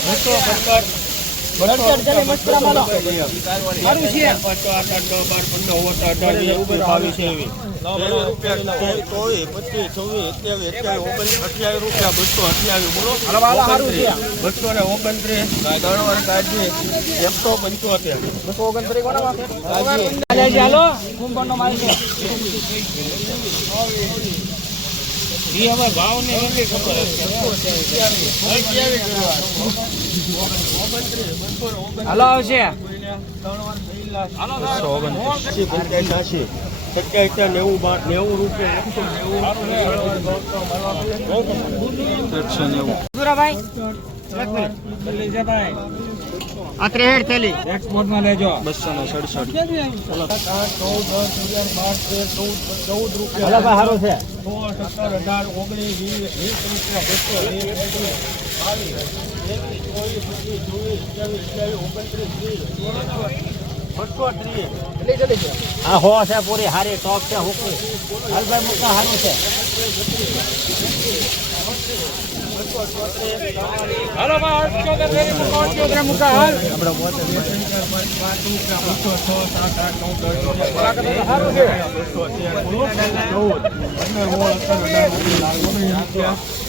બસો પંદર. બસો ને ઓગણત્રીસ. ત્રણ કાઢી એકસો પંચોતેર. બસો ઓગણત્રીસ કોનામાં? હાલે છે, હાલો. માલ છે. એ હવે ભાવ ને એની ખબર હાલો આવશે એકસો નેવું. આ ત્રેસઠ થેલી. એક્સપોર્ટમાં લેજો. બસો ને સડસઠ. ચૌદ રૂપિયા સારું છે. સોળ સત્તર અઢાર ઓગણીસ વીસ રૂપિયા બસો વીસ બાવીસ ચોવીસ ચોવીસ અઠ્યાવીસ ઓગણત્રીસ ત્રીસ બસો ત્રીસ. હો છે પૂરી હારી ટોપ છે હુકુ હાલભાઈ મુકા સારું છે. હાલ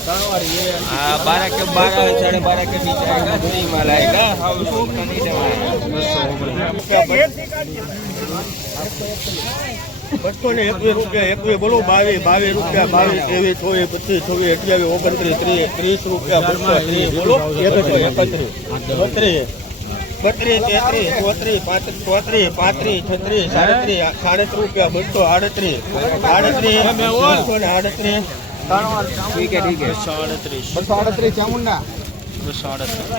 बारह के बारह साढ़े बारह के बीच आएगा नहीं माल आएगा हाँ उसको खाने બસો ને એકવીસ રૂપિયા, એકવીસ બોલો, બાવીસ બાવીસ રૂપિયા, બાવીસ, ત્રેવીસ, ચોવીસ, પચીસ ચોવીસ અઠ્યાવીસ, ઓગણત્રીસ, ત્રીસ ત્રીસ રૂપિયા, બસો ત્રીસ, બોલો. એકત્રીસ એકત્રીસ બત્રીસ બત્રીસ, તેત્રીસ, ચોત્રીસ, પાંત્રીસ ચોત્રીસ, પાંત્રીસ, છત્રીસ, સાડત્રીસ સાડત્રીસ રૂપિયા, બસો આડત્રીસ આડત્રીસ બસો ને આડત્રીસ ત્રણ વર્ષ ઠીક હે ઠીક હે બસો અડત્રીસ બસો અડત્રીસ ચામુંડા બસો અડત્રીસ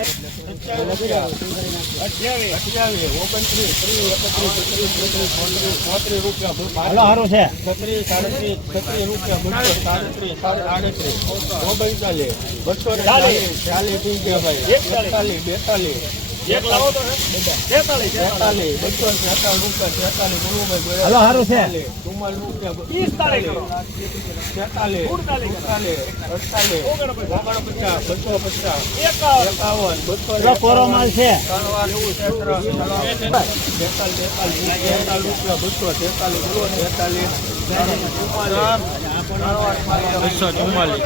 બેતાલીસ. હાલો સારું છે કોરો માલ છે બસો તેતાલીસ તેતાલીસ બસો ચુમ્માલીસ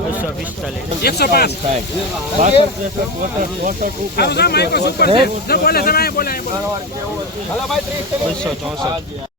બસો પિસ્તાલીસ એકસો પાંચ બસો ચોસઠ